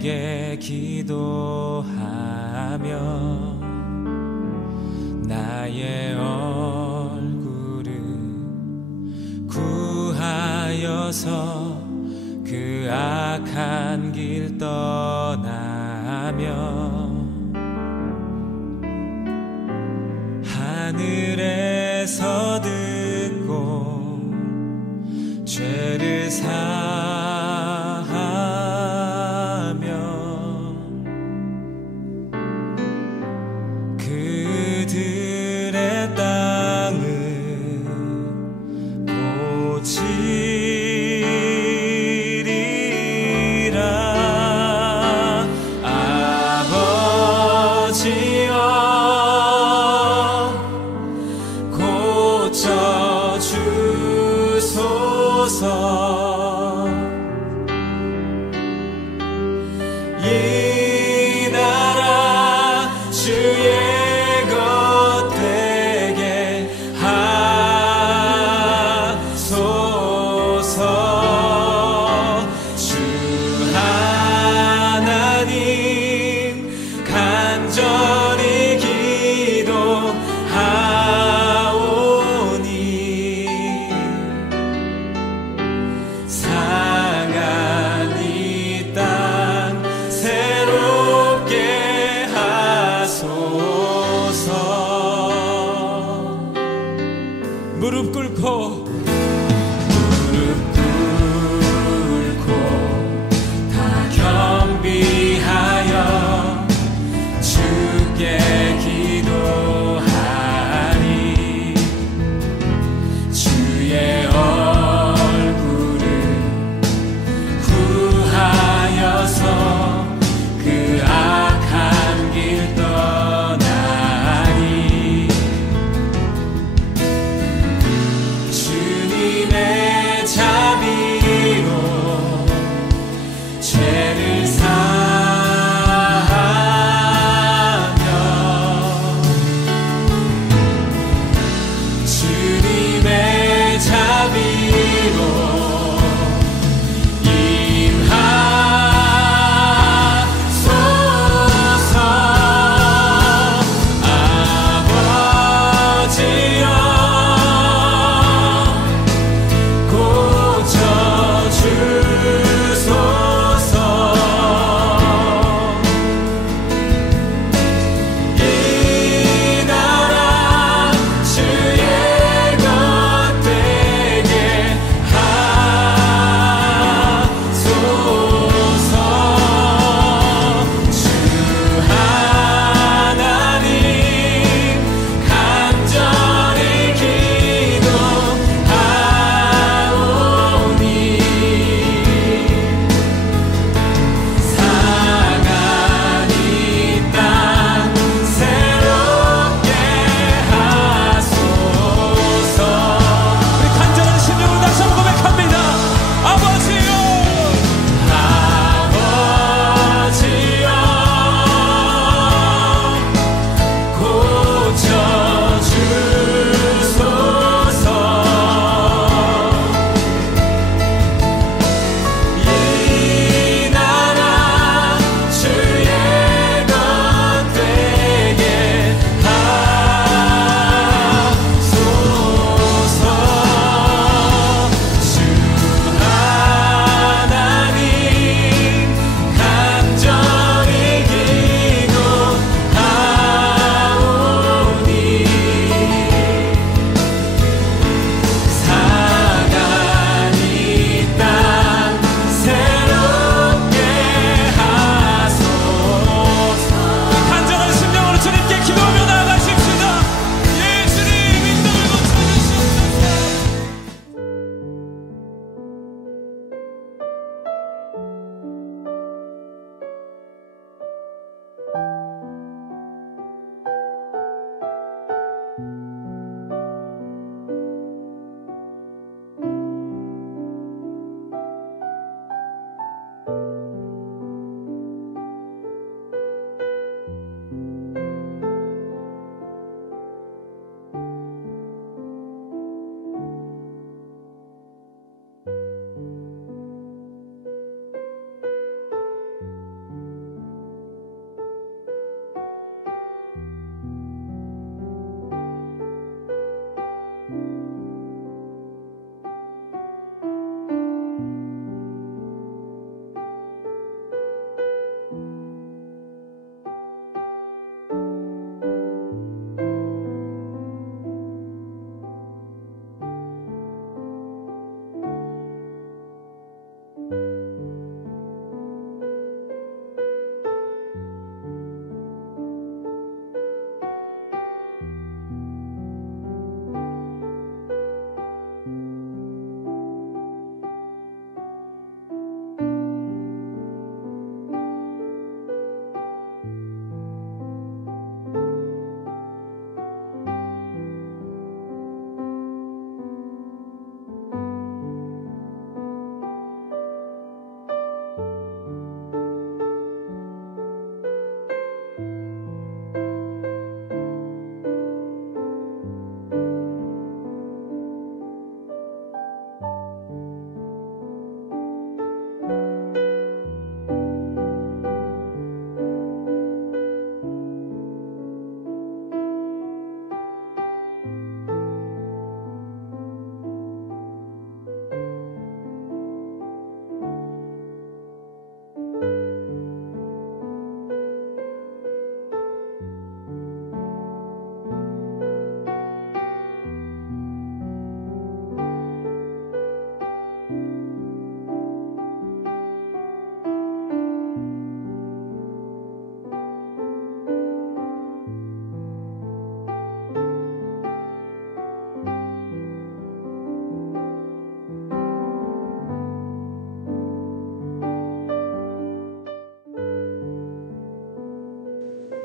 내게 기도하며 나의 얼굴을 구하여서 그 악한 길 떠나며 하늘에서 듣고 죄를 사하며 그들의 땅을 고치리라. 아버지여 고쳐주소서.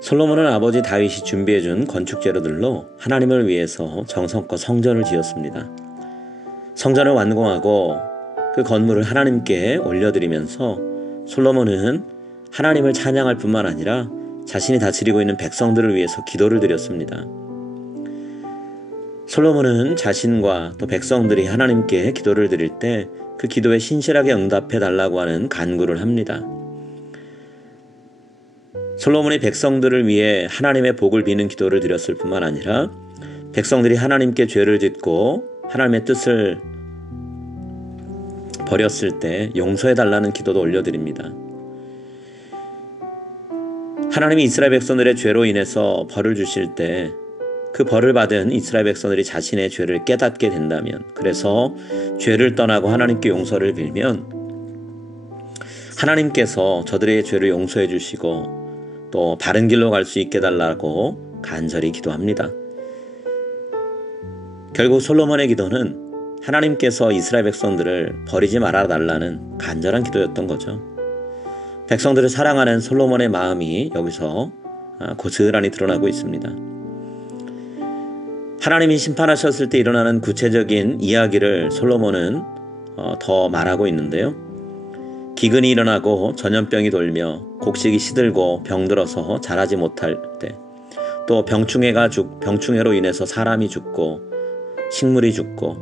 솔로몬은 아버지 다윗이 준비해준 건축 재료들로 하나님을 위해서 정성껏 성전을 지었습니다. 성전을 완공하고 그 건물을 하나님께 올려드리면서 솔로몬은 하나님을 찬양할 뿐만 아니라 자신이 다스리고 있는 백성들을 위해서 기도를 드렸습니다. 솔로몬은 자신과 또 백성들이 하나님께 기도를 드릴 때 그 기도에 신실하게 응답해 달라고 하는 간구를 합니다. 솔로몬이 백성들을 위해 하나님의 복을 비는 기도를 드렸을 뿐만 아니라 백성들이 하나님께 죄를 짓고 하나님의 뜻을 버렸을 때 용서해 달라는 기도도 올려드립니다. 하나님이 이스라엘 백성들의 죄로 인해서 벌을 주실 때 그 벌을 받은 이스라엘 백성들이 자신의 죄를 깨닫게 된다면, 그래서 죄를 떠나고 하나님께 용서를 빌면 하나님께서 저들의 죄를 용서해 주시고 또 바른 길로 갈 수 있게 달라고 간절히 기도합니다. 결국 솔로몬의 기도는 하나님께서 이스라엘 백성들을 버리지 말아 달라는 간절한 기도였던 거죠. 백성들을 사랑하는 솔로몬의 마음이 여기서 고스란히 드러나고 있습니다. 하나님이 심판하셨을 때 일어나는 구체적인 이야기를 솔로몬은 더 말하고 있는데요. 기근이 일어나고 전염병이 돌며 곡식이 시들고 병들어서 자라지 못할 때, 또 병충해로 인해서 사람이 죽고 식물이 죽고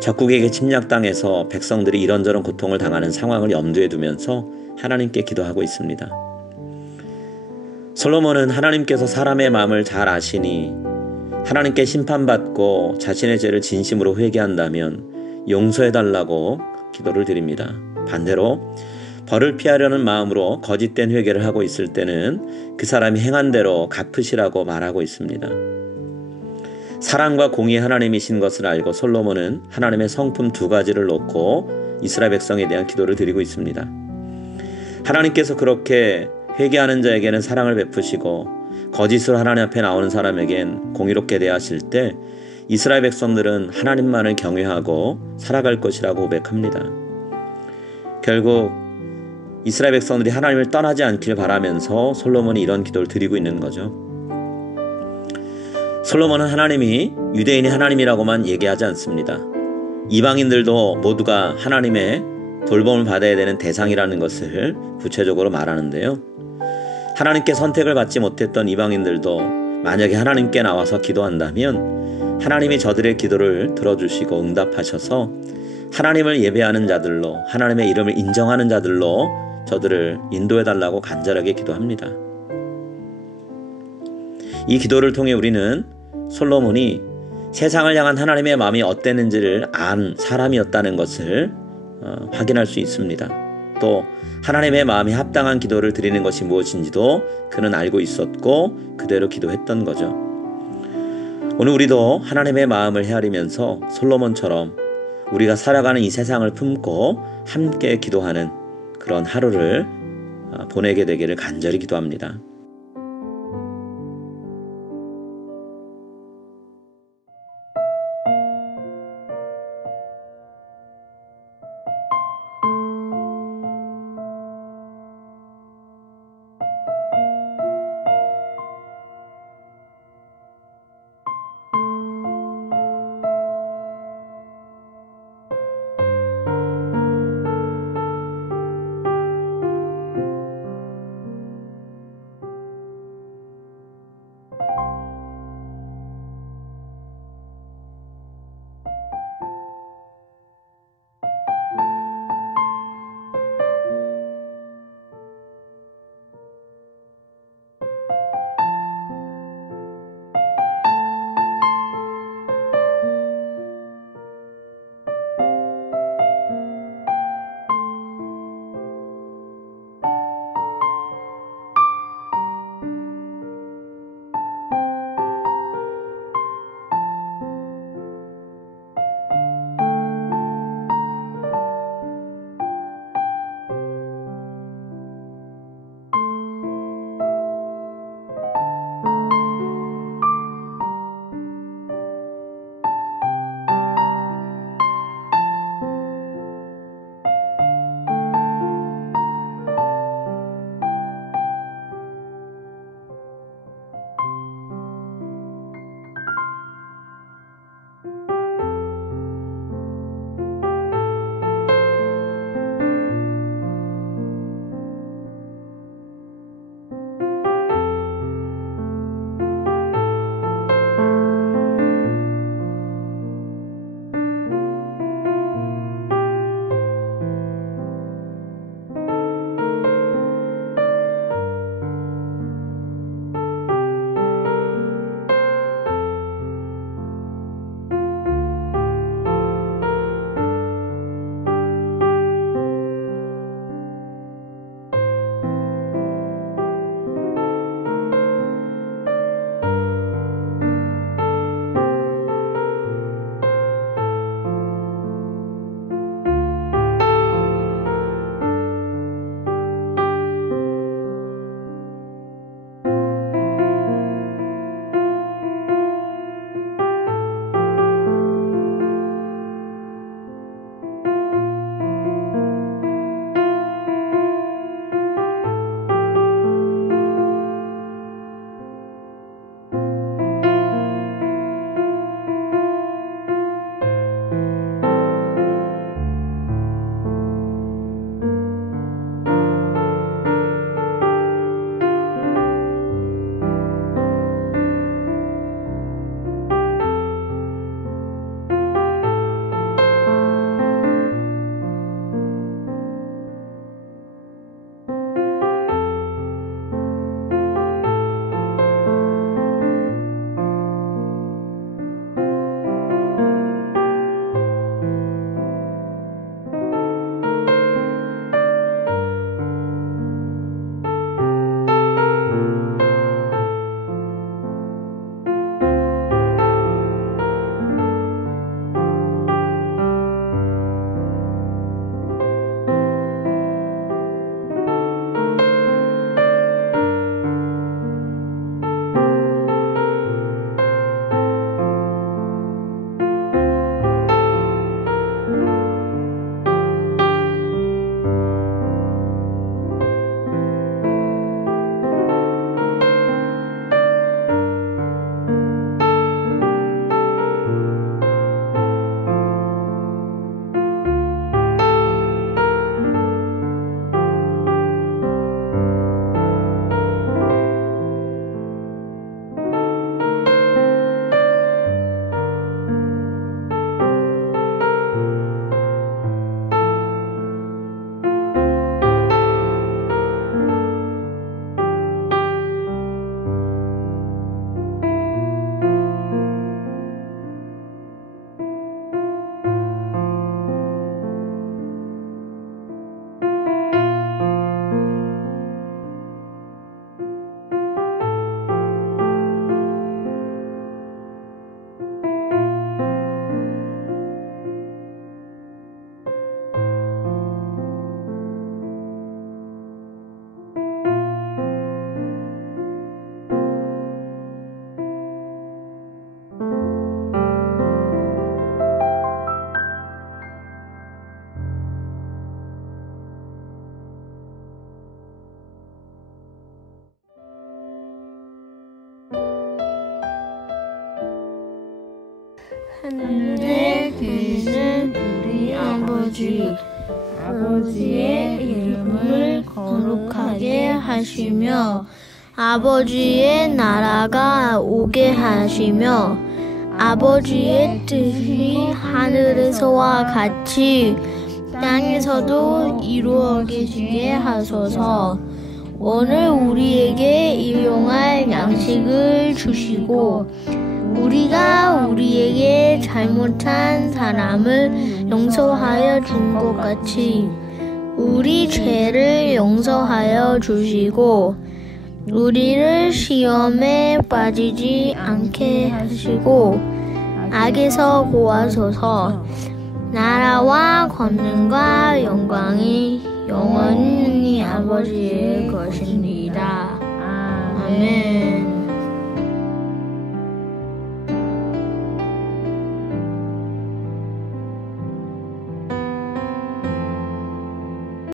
적국에게 침략당해서 백성들이 이런저런 고통을 당하는 상황을 염두에 두면서 하나님께 기도하고 있습니다. 솔로몬은 하나님께서 사람의 마음을 잘 아시니 하나님께 심판받고 자신의 죄를 진심으로 회개한다면 용서해달라고 기도를 드립니다. 반대로 벌을 피하려는 마음으로 거짓된 회개를 하고 있을 때는 그 사람이 행한 대로 갚으시라고 말하고 있습니다. 사랑과 공의 하나님이신 것을 알고 솔로몬은 하나님의 성품 두 가지를 놓고 이스라엘 백성에 대한 기도를 드리고 있습니다. 하나님께서 그렇게 회개하는 자에게는 사랑을 베푸시고 거짓으로 하나님 앞에 나오는 사람에겐 공의롭게 대하실 때 이스라엘 백성들은 하나님만을 경외하고 살아갈 것이라고 고백합니다. 결국 이스라엘 백성들이 하나님을 떠나지 않길 바라면서 솔로몬이 이런 기도를 드리고 있는 거죠. 솔로몬은 하나님이 유대인이 하나님이라고만 얘기하지 않습니다. 이방인들도 모두가 하나님의 돌봄을 받아야 되는 대상이라는 것을 구체적으로 말하는데요. 하나님께 선택을 받지 못했던 이방인들도 만약에 하나님께 나와서 기도한다면 하나님이 저들의 기도를 들어주시고 응답하셔서 하나님을 예배하는 자들로, 하나님의 이름을 인정하는 자들로 저들을 인도해달라고 간절하게 기도합니다. 이 기도를 통해 우리는 솔로몬이 세상을 향한 하나님의 마음이 어땠는지를 안 사람이었다는 것을 확인할 수 있습니다. 또 하나님의 마음이 합당한 기도를 드리는 것이 무엇인지도 그는 알고 있었고 그대로 기도했던 거죠. 오늘 우리도 하나님의 마음을 헤아리면서 솔로몬처럼 우리가 살아가는 이 세상을 품고 함께 기도하는 그런 하루를 보내게 되기를 간절히 기도합니다. 하늘에 계시는 우리 아버지의 이름을 거룩하게 하시며 아버지의 나라가 오게 하시며 아버지의 뜻이 하늘에서와 같이 땅에서도 이루어 계시게 하소서. 오늘 우리에게 일용할 양식을 주시고 우리가 우리에게 잘못한 사람을 용서하여 준 것 같이 우리 죄를 용서하여 주시고 우리를 시험에 빠지지 않게 하시고 악에서 구하소서. 나라와 권능과 영광이 영원히 아버지의 것입니다. 아멘.